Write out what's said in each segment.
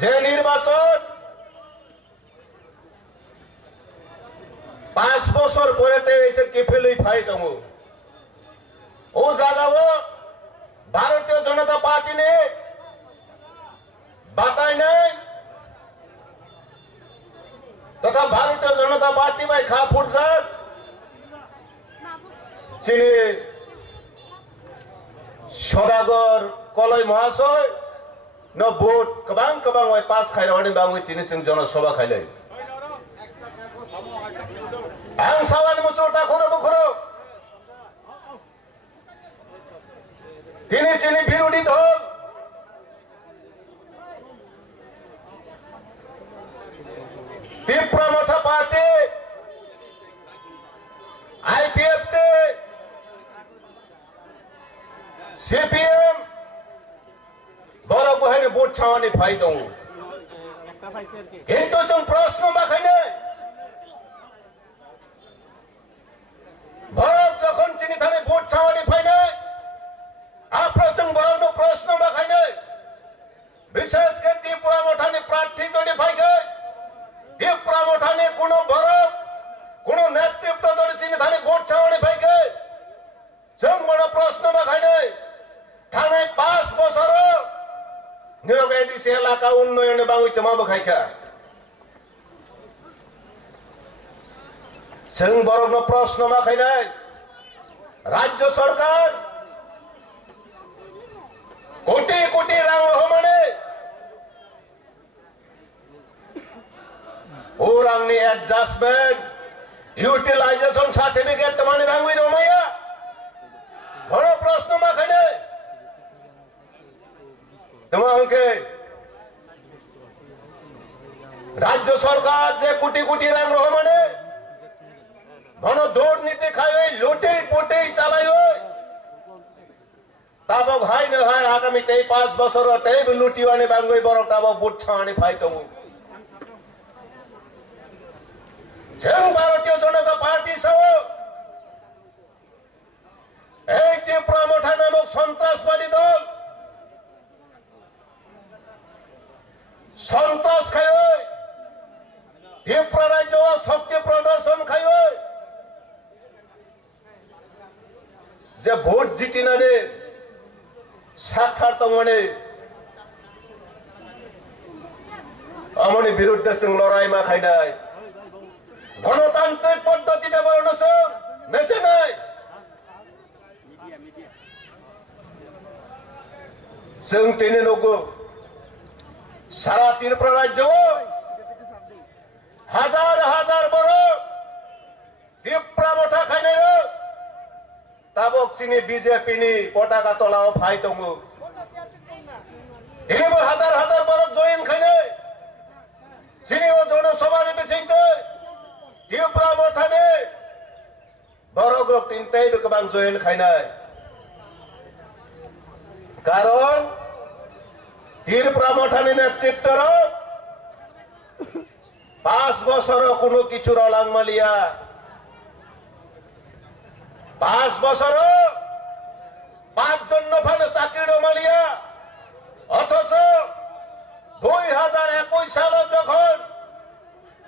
যে নির্বাচন 5 বছর পরেতে এসে কেফেলই ফাইট ও জাগাও ভারতীয় জনতা পার্টি ने বাতায় নাই তথা ভারতীয় জনতা পার্টি ভাই খা ফুরসা চিনি সদাগর কলয় মহাশয় ন ভোট কবাং কবাং ওই পাস খাইলানি বাংই তিনি সিং জনসভা খাইলাই আং সাওয়ানি মুচোটা খরো বখরো তিনি চিনি বিরোধী দল ত্রিপুরা মাথা পার্টি আইপিএফ সিপিএম বড় বহানে ভোট ছাওয়ানি ফাই দङ কিন্তু जों प्रश्न माखायनो বড় যখন চিনি থানে ভোট ছাওয়ানি ফাইনে আপনারা जों বড় প্রশ্ন মাখায়নো বিশেষ করে ত্রিপুরা মাথানি প্রার্থী যদি ফাইকে ত্রিপুরা মাথানি কোনো বড় কোনো নেতৃত্ব ধরে চিনি থানে ভোট ছাওয়ানি ফাইকে जों বড় প্রশ্ন মাখায়নো থানে 5 বছর নিরগাইদিস এলাকা উন্নয়নে বাংইতে মাবো খাইকা जों বড় প্রশ্ন মাখায়নাই রাজ্য সরকার কোটি কোটি রাং রহমানে ও রাংনি অ্যাডজাস্টমেন্ট ইউটিলাইজেশন সার্টিফিকেট মানে বাংই রমাইয়া বড় প্রশ্ন মাখায়নাই তোমাকে রাজ্য সরকার যে কোটি কোটি রাং রহমানে ঘন দুর্নীতি খাই লুটে পুটে চালাই তাবক হাই না হয় আগামী 5 বছর লুটিওয়ানি বাঙ্গই বড় তাবক বুট ছাওয়ানি ফাই দङ जों ভারতীয় জনতা পার্টি সহ এই ত্রিপুরা মাথা নামক সন্ত্রাসবাদী দল সন্ত্রাস খাই ত্রিপুরা রাজ্য শক্তি প্রদর্শন খাই যে ভোট জিতি না রে সাক্ষাৎ মানে আমনি বিরুদ্ধে লড়াই মা খাই নাই গণতান্ত্রিক পদ্ধতিতে বর্ণস মেসে নাই जों তিনি নগো সারা ত্রিপুরা রাজ্য হাজার হাজার বড় ত্রিপুরা মাথা খাই নাই তাবক চিনি বিজেপি নি পতাকা তলাও ফাই দङ এবার হাজার হাজার বড় জয়েন খাইনে চিনি ও জনসভানি বেছিতে ত্রিপুরা মাথানে বড় গ্রুপ তিনটাই গোবাং জয়েন খাইনাই কারণ ত্রিপুরা মাথানি নেতৃত্বর 5 বছর কোনো কিছু রলাং মালিয়া 5 বছর 5 জন ফানে চাকরি রমালিয়া অথচ 2021 সালে যখন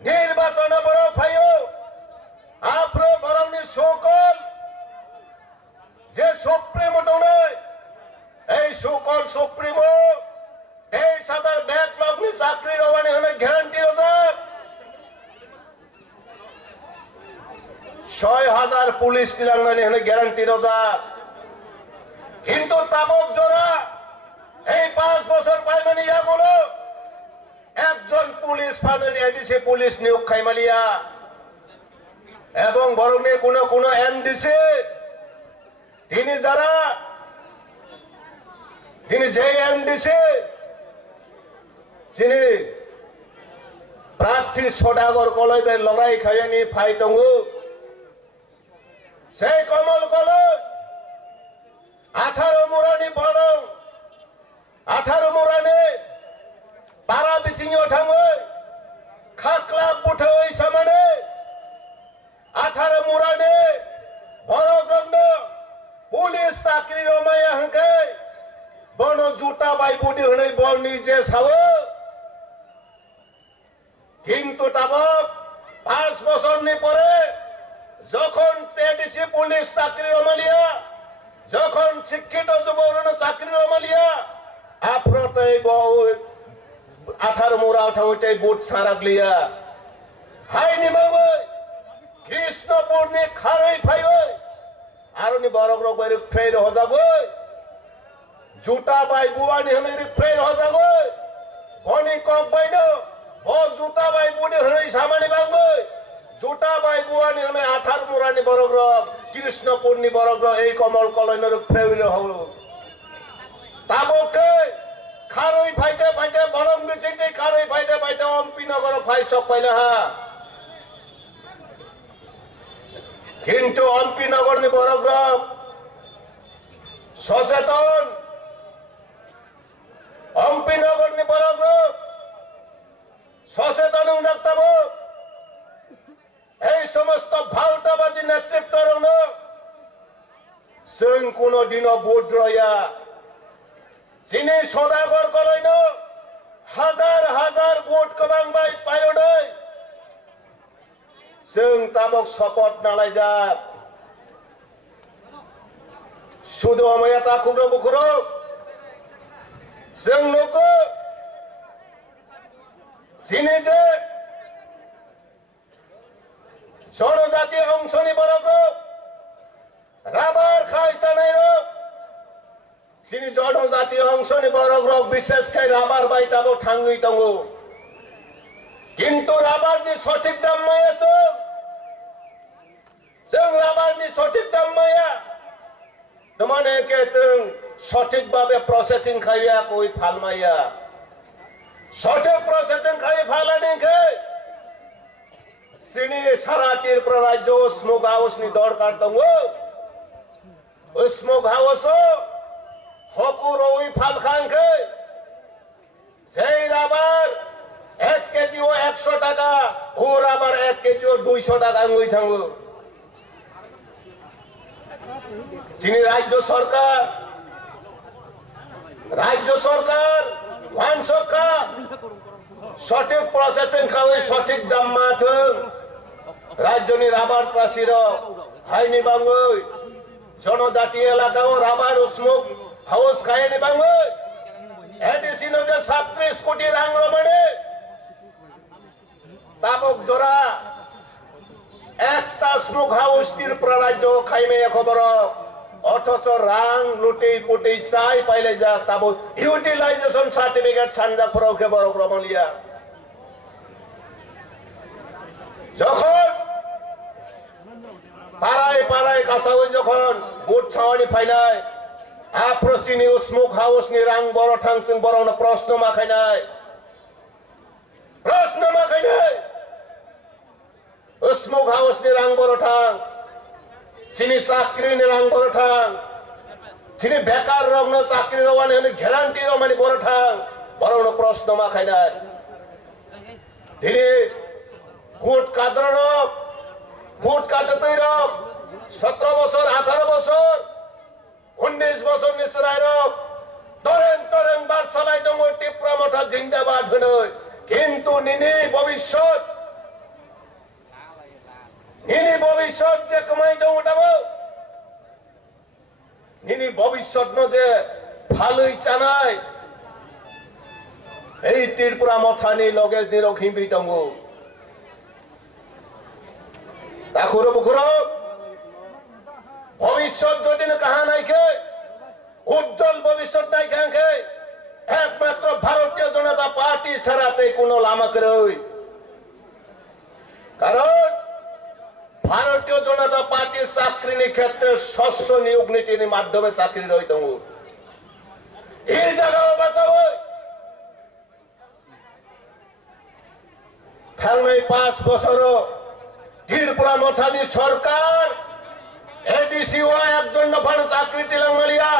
নির্বাচন বড় ফাইও আপনি বরংনি সকল যে সুপ্রিমো দङ এই সকল সুপ্রিমো 23,000 ব্যাকলগনি চাকরি রমানি হলে গ্যারান্টি রোজাক 6,000 পুলিশ নিলাঙ্গানি হলে গ্যারান্টি রোজাক কিন্তু তাবক জোড়া এই 5 বছর পাইমানি ইয়াগুলো একজন পুলিশ ফাইনালি আইডিসি পুলিশ নিয়োগ খাইমালিয়া এবং বরংনি কোনো কোনো এমডিসি তিনি যারা তিনি যে এমডিসি যিনি প্রার্থী সদাগর কলয় লড়াই খাইনি ফাই দङ সেই কমল কলয় 18 মুরানি বরং 18 মুরানি পারা বিসিংও থাङो খাকলা পুঠৈ সামনে 18 মুরানি বড় গ্রন্থ পুলিশ চাকরি রমায়া হাঙ্কে বন জুতা বাই বুডি হनै বল নিজে সাও তাবক 5 বছর নি পরে যখন এডিসি পুলিশ চাকরি রমালিয়া যখন শিক্ষিত যুবকরা চাকরি রমালিয়া আপ্রতই বউ 18 মোরা উঠাউটে বুট সারাগলিয়া হাই নিমাবে কৃষ্ণপুর নি খারই ফাইবে আরনি বরগ রগ বাইরে ফের হজাগই জুতা বাই বুয়ানি হনে ফের হজাগই গনি কক বাইনো ও জুতা বাই বুনি হনে সামানি বাঙ্গই জুতা বাই বুয়ানি হনে 18 মোরানি বরগ রগ কৃষ্ণপুর নি বরগ রগ এই কমল কলইনর ফের হলো তাবকে খারই ফাইতে ফাইতে বরং বিচিতে খারই ফাইতে ফাইতে অম্পিনগর ফাই সব পাইলা হা কিন্তু অম্পিনগর নি বরগ্রাম সচেতন অম্পিনগর নি বরগ্রাম সচেতন ডাক্তার এই সমস্ত ভাউটাবাজি নেতৃত্ব जों কোনো দিনও ভোট রয়া যিনি সদাগর করাইন হাজার হাজার ভোট কবাংবাই পাইরডই जों তাবক শপথ নালাই যা শুধু আমায়া তাকুরো বুকুরো जों নকো যিনি যে জনজাতি অংশনি বরগ রাবার খাই চানাই রোগ যিনি জনজাতি অংশনি বরগ রোগ বিশেষ খাই রাবার বাইতাবো ঠাঙ্গুই তঙ্গু কিন্তু রাবার নি সঠিক দাম মাইয়াছো जों রাবার নি সঠিক দাম মাইয়া তোমানে কে তুম সঠিক ভাবে প্রসেসিং খাইয়া কই ফালমাইয়া সঠিক প্রসেসিং খাই ফালানি কে সিনি সারা ত্রিপুরা রাজ্য স্মোক হাউস নি দরকার তঙ্গু স্মোক হাউস হকুর ওই ফাল খাঙ্কে সেই রাবার 1 কেজি ও 100 টাকা ও রাবার 1 কেজি ও 200 টাকা ওই থাঙ্গু যিনি রাজ্য সরকার ওয়ান সরকার সঠিক প্রসেসিং খাওয়াই সঠিক দাম মাথং রাজ্যনি রাবার চাষির হাইনি বাঙ্গই জনজাতি এলাকাও রাবার স্মোক হাউস খায়নি বাঙ্গই এডিসি যে 37 কোটি রাং রমানে তাবক জোড়া একটা স্মোক হাউস ত্রিপুরা রাজ্য খাইমে খবর অথচ রাং লুটি পুটি চাই পাইলে যা তাবো ইউটিলাইজেশন সার্টিফিকেট ছানজা ফরাও খবর রমালিয়া যখন পাড়ায় পাড়ায় কাছাও যখন বুট ছাওয়ানি ফাইনাই আপ্রসিনি স্মোক হাউস নি রাং বড় ঠাংসিং বড় প্রশ্ন মাখাইনাই স্মোক হাউস নি রাং বড় ঠাং চিনি চাকরি নি রাং বড় ঠাং চিনি বেকার রগ্ন চাকরি রওয়ানি হলে গ্যারান্টি রমানি বড় ঠাং বড় প্রশ্ন মাখাইনাই তিনি ভোট কাদ্র রক ভোট কাটতই রক 17 বছর 18 বছর 19 বছর নিচরাই রক তরেন তরেন বার চালাই দङ ত্রিপুরা মঠা জিন্দাবাদ হনই কিন্তু নিনি ভবিষ্যৎ যে কমাই দङ দাবো নিনি ভবিষ্যৎ ন যে ভালোই চানাই এই ত্রিপুরা মঠানি লগে নিরখিবি দङ তাকুরো বুকুরো ভবিষ্যৎ যদি না কাহা নাইকে উজ্জ্বল ভবিষ্যৎ নাই কাঙ্কে একমাত্র ভারতীয় জনতা পার্টি ছাড়াতে কোনো লামাক রই কারণ ভারতীয় জনতা পার্টির চাকরির ক্ষেত্রে শস্য নিয়োগ নীতির মাধ্যমে চাকরি রই দङ এই জায়গাও বাঁচাবো থাঙ্গাই 5 বছর ত্রিপুরা মঠানি সরকার এডিসি ও একজন নফান চাকরি টিলাংমালিয়া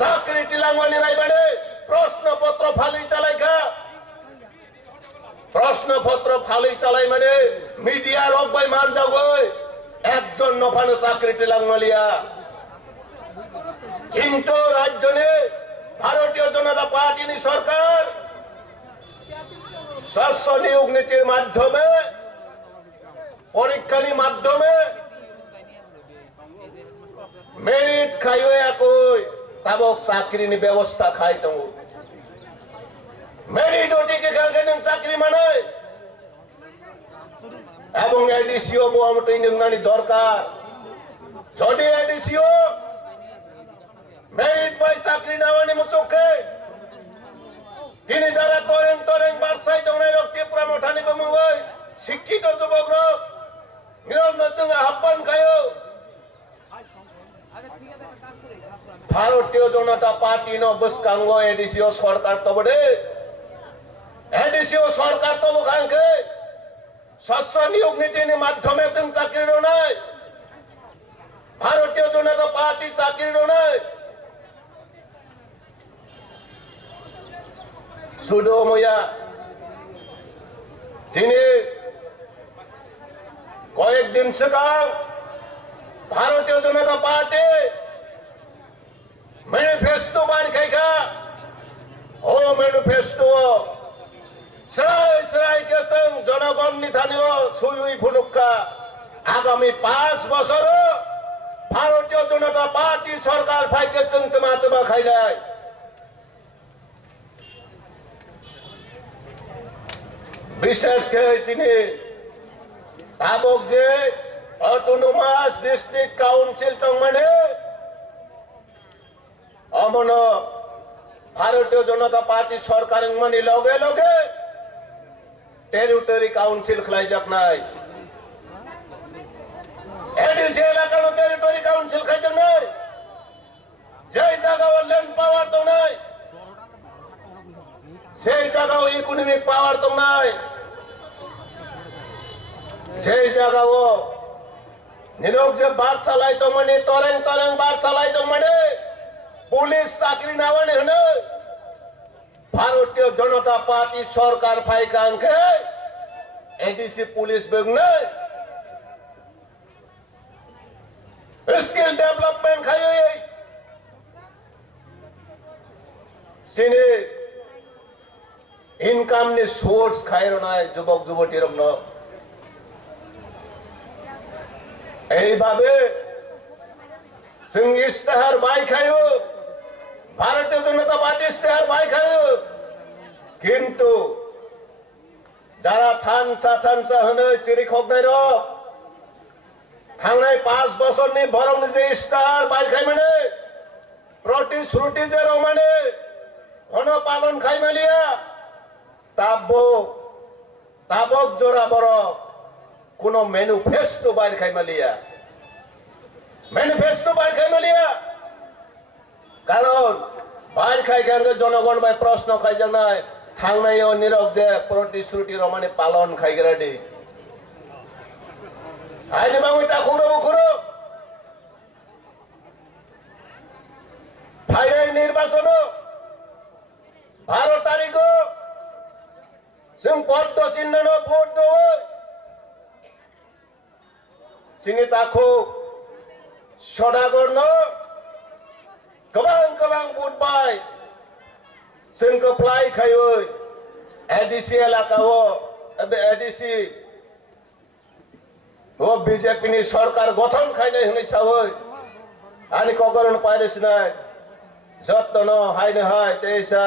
চাকরি টিলাংমালি রাইবাড়ে প্রশ্নপত্র ফালি চালাইখা প্রশ্নপত্র ফালি চালাই মানে মিডিয়া রক বাই মান যাগই একজন নফান চাকরি টিলাংমালিয়া কিন্তু রাজ্যনে ভারতীয় জনতা পার্টি সরকার শস্য নিয়োগ নীতির মাধ্যমে পরীক্ষার মাধ্যমে মেরিট খাইও একই তাবক চাকরির ব্যবস্থা খাই তো মেরিট ওটিকে গালকে চাকরি মানে এবং এডিসিও মোটামুটি নিংনানি দরকার যদি এডিসিও মেরিট পাই চাকরি নেওয়ানি চোখে তিনি যারা তরেন তরেন বাদশাই দৌড় ত্রিপুরা মঠানি কমুই শিক্ষিত যুবক নিরন্তর আহ্বান খায় ভারতীয় জনতা পার্টি নবস্কাঙ্গ এডিসিও সরকার তব রে এডিসিও সরকার তব গাঙ্কে স্বচ্ছ নিয়োগ নীতির মাধ্যমে চাকরিও নাই ভারতীয় জনতা পার্টি চাকরিও নাই শুধু মইয়া তিনি কয়েকদিন সেকাল ভারতীয় জনতা পার্টি ম্যানিফেস্টো বাড়ি খাইখা ও ম্যানিফেস্টো সরাই সরাই কেছেন জনগণ নিথানীয় সুই ফুনুকা আগামী 5 বছর ভারতীয় জনতা পার্টি সরকার ফাইকেছেন তোমা খাই নাই বিশেষ করে তিনি তাবক যে অটোনোমাস ডিস্ট্রিক্ট কাউন্সিল মানে অমন ভারতীয় জনতা পার্টি সরকার মানে লগে লগে টেরিটরি কাউন্সিল খেলাই যাক নাই এডিসি এলাকার টেরিটরি কাউন্সিল খাই যাক নাই যেই জায়গা ল্যান্ড পাওয়ার তো নাই সেই জায়গাও ইকোনমিক পাওয়ার তো নাই সেই জায়গাও নিরোগ যে বার চালাইতো মানে তরেং তরেং বার চালাইতো মানে পুলিশ চাকরি নেওয়ানি হলে ভারতীয় জনতা পার্টি সরকার ফাইকাঙ্কে এডিসি পুলিশ বেগনে স্কিল ডেভেলপমেন্ট খাই সিনে ইনকাম নি সোর্স খাই নাই যুবক যুবতীর এইভাবে ইস্তেহার বাই খাই ভারতীয় জনতা পার্টি ইস্তেহার বাই খাই কিন্তু যারা থানসা হনে চিরি খোকনাই থাংনাই 5 বছর নি বরং যে ইস্তেহার বাই খাই মানে প্রতিশ্রুতি যে মানে ঘন পালন খাই মালিয়া তাবক জোড়া বড় কোন ম্যানিফেস্টো বাইর খাই মালিয়া ম্যানিফেস্টো বাইর খাই মালিয়া কারণ বাইর খাই গাঙ্গে জনগণ ভাই প্রশ্ন খাই জানায় থাংনাই নিরব যে প্রতিশ্রুতি মানে পালন খাই গেরাডি আইনি বাংলা খুঁড়ো ভাইরাই নির্বাচন 12 তারিখ जों पद्म चिन्ह भोट दो सिंनि ताखौ सदागर गोबां भोट बाय जोंखौ प्लाय खायो एडिसि एलाकाव एडिसि वो बीजेपी नि सरकार गठन खायनाय हिसाबै आनि कगरन पाइरेसिनाय जत्न हायनो हाय तेसा